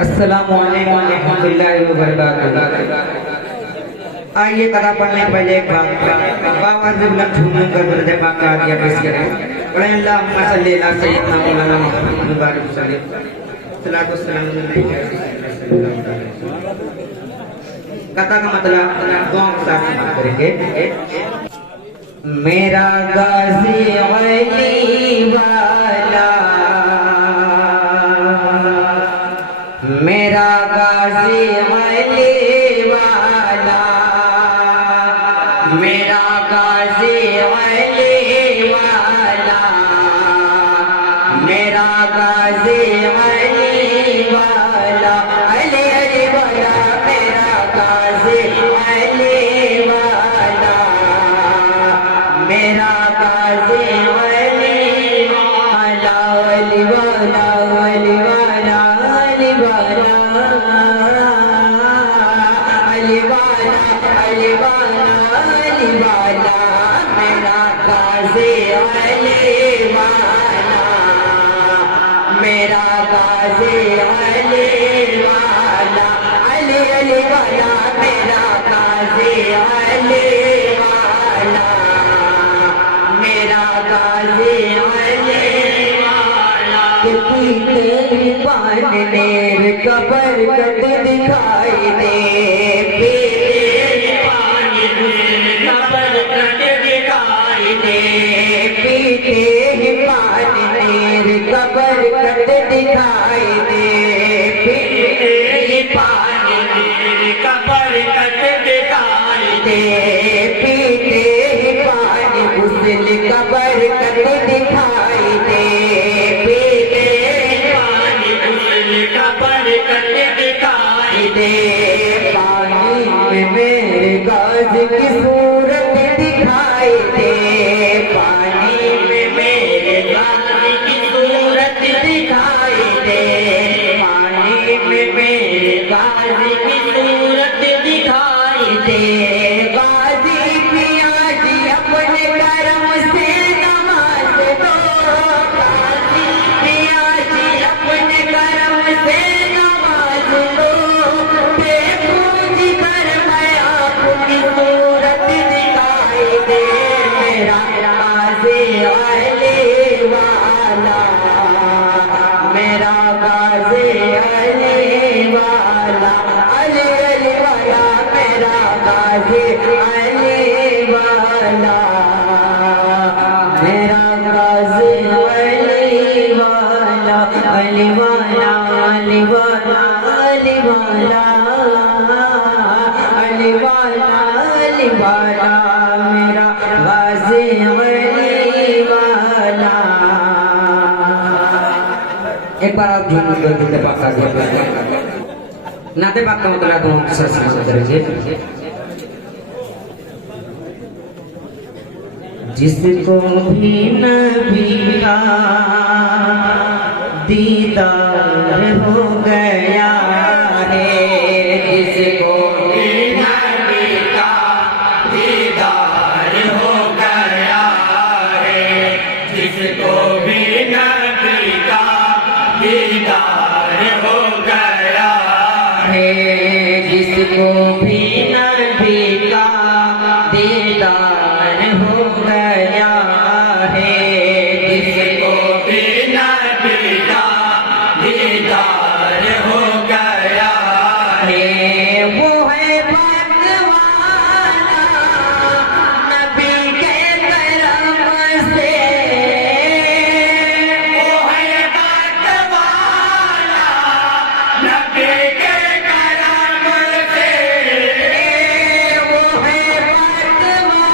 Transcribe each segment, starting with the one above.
अस्सलामु अलैकुम रहमतुल्लाहि व बरकातुहू। आइए कथा पढ़ने पहले एक बाबा से बुलंद झूम कर दर्जे पाक का आदिया पेश करें। पढ़े अल्लाहुम्मा सल्ली अला सय्यिदना मौलाना मुहम्मद मुबारक वसल्लम। सलातो सलाम अलैहि कथा का मतलब दुआ के साथ समाप्त करेंगे। मेरा गाजी अली वाला, मेरा गाजी अली वाला, मेरा गाजी अली वाला, मेरा गाजी अली वाला, अली अली वाला, मेरा गाजी अली वाला, मेरा गाजी अली वाला, अली वाला, अली वाला, अली वाला, अली वाला, अली वाला, अली वाला, मेरा गाजी अली वाला, मेरा गाजी अली वाला, अली अली वाला, मेरा गाजी अली वाला, मेरा गाजी अली वाला। पीते पानने कबर कट दिखाई दे, पीते पानने कबर कट दिखाई दे, पीते पानने कबर कट दिखाई दे, पीते पानने कबर कट दिखाई दे, पीते पानी गुस्ल कबर कट दिखाई दे, पीते पानी गुस्ल कबर कट दिखाई दे। पानी में मेरे गाज की सूरत दिखाई दे, पानी में मेरे गाज की सूरत दिखाई दे, पानी में मेरे गाज की सूरत दिखाई दे। गाजी पिया जी अपने करम से नमाज दो, गाजी पिया जी अपने करम से नमाज दो, पूजी कर मैं आपकी सूरत दिखाई दे। मेरा गाजी अली वाला, मेरा गाजी अली वाला, अली अली वाला, मेरा गाजी अली वाला, मेरा गाजी अली वाला, अली वाला, अली वाला, अली वाला, अली वाला, अली वाला, मेरा गाजी अली वाला। एक बार आप झूम कर नाते पाक का मतलब तुम समाप्त करेंगे। जिसको भी नबी का दीदार हो गया है, जिसको भी नबी का दीदार हो गया है, जिसको भी नबी का दीदार हो गया है, जिसको भी नबी का दीदार हो गया है, जिसको भी नबी का दीदार हो गया है, वो है बदवाला नबी के करम से, वो है बदवाला नबी के करम से, वो है बदवाला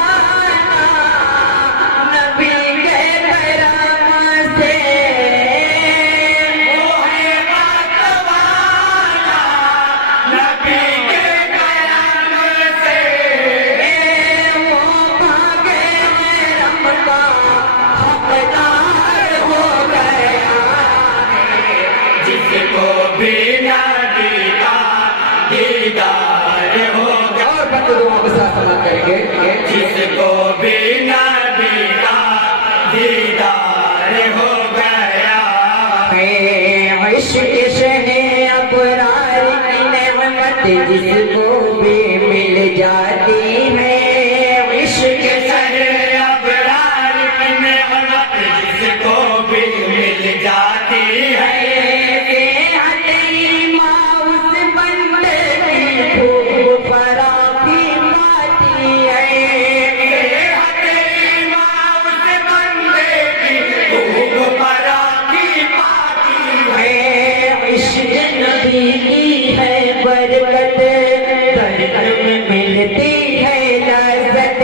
नबी के करम से, वो है बदवाला नबी के करम से, वो भागे रब का हकदार हो गया है, जिसको भी नबी का दीदार हो गया। और बंद दुआ के साथ समाप्त करेंगे। जिसको भी नबी का दीदार हो गया है, इश्क शहे अपना जिसको भी मिल जाती है, इश्क सर अबरार की नेमत जिसको भी मिल जाती है, उस बंदे की खूब फराकी पाती है, उस बंदे की खूब फराकी पाती है। इश्क नबी की है बरकत, दर्द में मिलती है लज़्ज़त,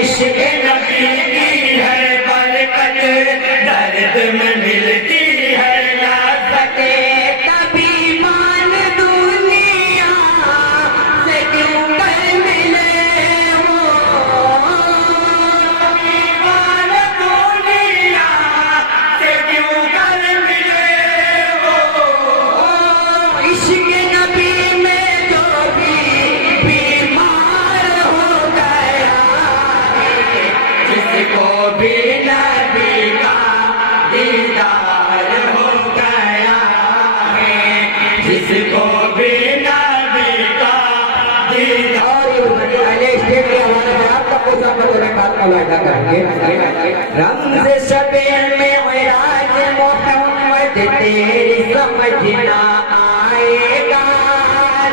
इश्क नबी की है बरकत, दर्द में मिलती है लज़्ज़त। कभी मान दुनिया से क्यों कर मिले वो, ईमान दुनिया से क्यों कर मिले वो, इश्क नबी में जो भी बीमार हो गया, जिसको भी नबी का दीदार हो गया है, जिसको भी नबी का दीदार। रमज़ शबे मेराज मोहम्मद तेरी समझ ना आएगा,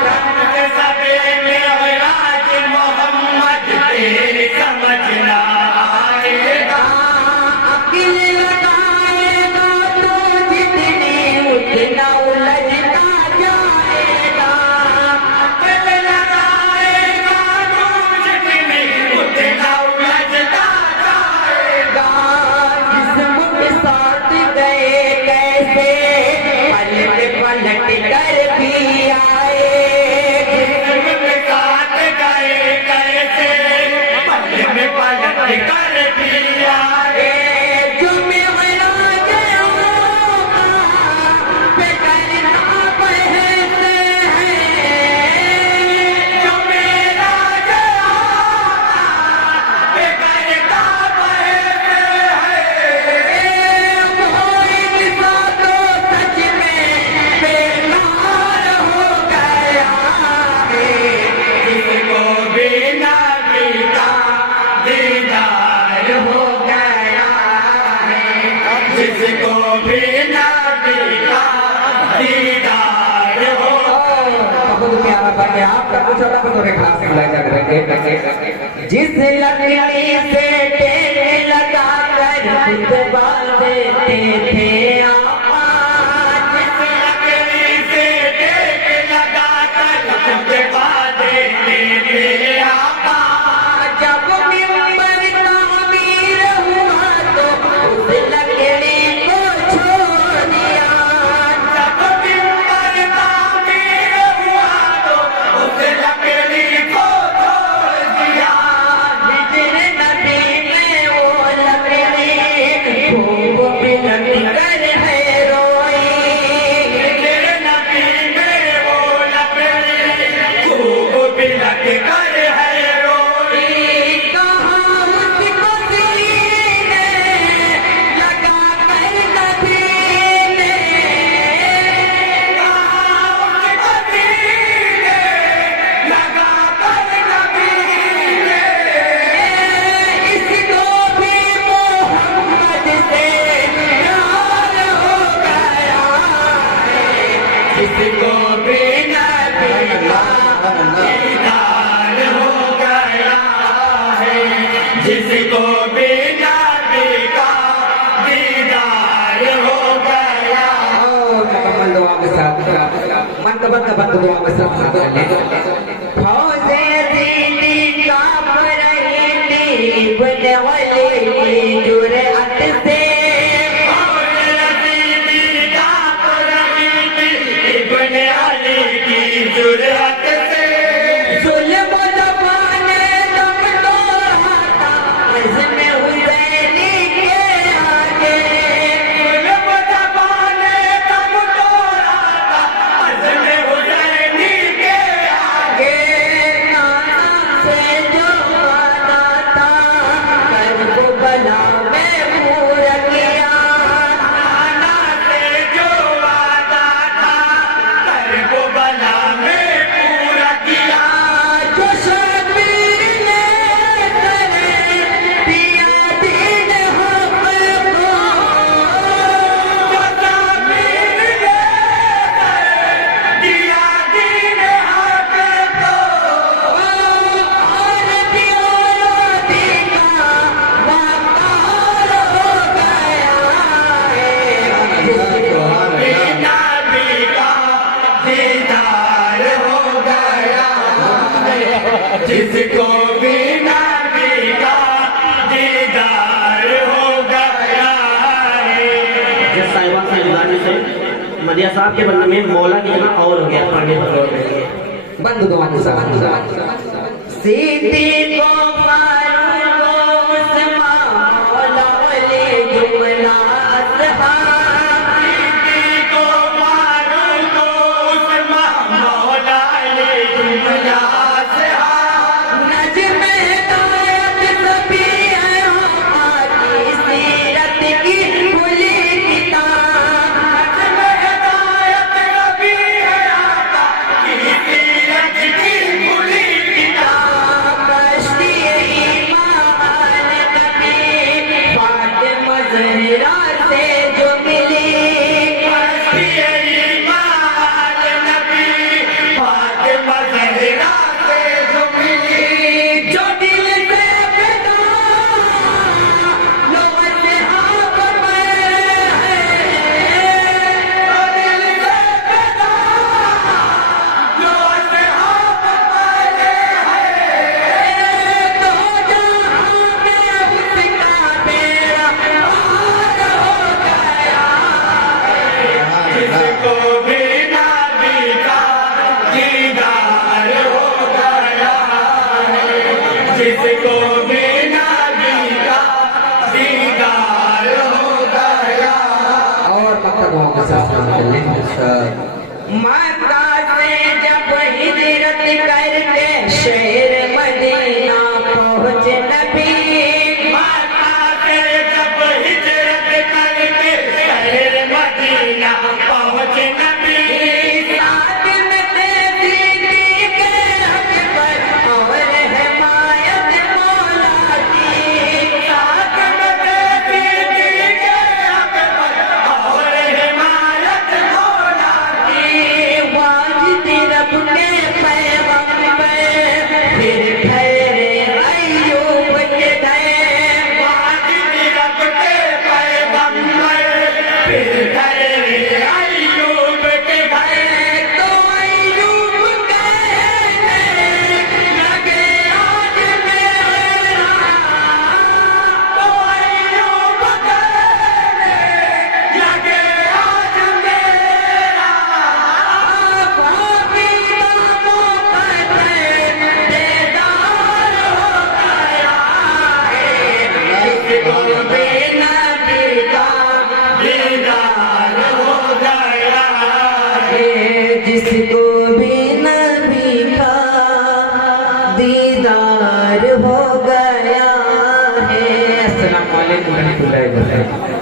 रमज़ शबे मेराज मोहम्मद तेरी समझ ना आएगा, अक़ल लगाएगा तो जितनी उतना उलझता जाएगा, दिल लगाएगा जितनी उतना उलझता जाएगा। जिस्म के साथ गए कैसे पलट पलट कर भी आए, जिस्म के साथ गए कैसे पल में पलट कर भी आए, जो मेराज होगा पे करना पहनते हैं, जो मेरा बेकरता बहते हैं, वो इंसान तो सच में बेमार हो गया है, जिसको भी नबी का दीदार हो गया है, जिसको भी नबी का दीदार हो। बहुत प्यारा बन गया आपका कुछ और बतौर खास बुलाया जा रहे जिस लकड़ी से टेक लगा कर खुद बांधते थे आप, जिस लकड़ी से टेक लगाकर खुद बांधते थे आका, जब मिंबर तामीर हुआ तो उस लकड़ी को छोड़ दिया, जब मिंबर तामीर हुआ तो उस लकड़ी को छोड़ दिया, हिजर नबी में वो लकड़ी खूब बिलख कर है रोई, तेरे नबी में वो लकड़ी खूब बिलख कर है रोई, कहाँ उसको सीने लगा कर नबी ने, उसको सीने लगा कर नबी ने, इसको भी मोहम्मद से प्यार हो गया है, जिसको भी नबी का दीदार हो गया है, जिसको भी नबी का दीदार हो गया। मुकम्मल दुआ के साथ मंतबत दुआ के साथ फौजे दीदी कांप रही थी इब्न वली की जुरअत से, इब्न अली की जुर्रत से, जुल्म दबाने दम तोड़ा था अज़्म हुसैनी के आगे, जुल्म दबाने दम तोड़ा था अज़्म हुसैनी के आगे, नाना से जो वादा था करबला में पूरा मदिया साहब के बंद में मौला निकला और हो गया पानी बंद दो सीधी को मारूं उस्मान मौला वाले जुमला जिसको बिना दीदा दीदार हो गया। और माता से जब हिजरत करके शहर मदीना पहुँचे नबी माता से जब हिजरत करके शहर मदीना पहुँचे नबी साथ में तेरी के हक पर और हिमायत मौला की साथ में तेरी के हक पर और हिमायत मौला की वाजिद रब के पैगंबर फिर ठहरे अय्यूब के गए वाजिद रब के पैगंबर फिर ठहरे अय्यूब के गए। तो अय्यूब कहने लगे आज मेरा तो अय्यूब कहने लगे आज मेरा पापी दामों पर बेदार हो गया है जिसको बिना बिका दीदार हो गया है जिसको भी नबी का दीदार हो गया है। अस्सलाम वालेकुम रहमतुल्लाहि व बरकातहू।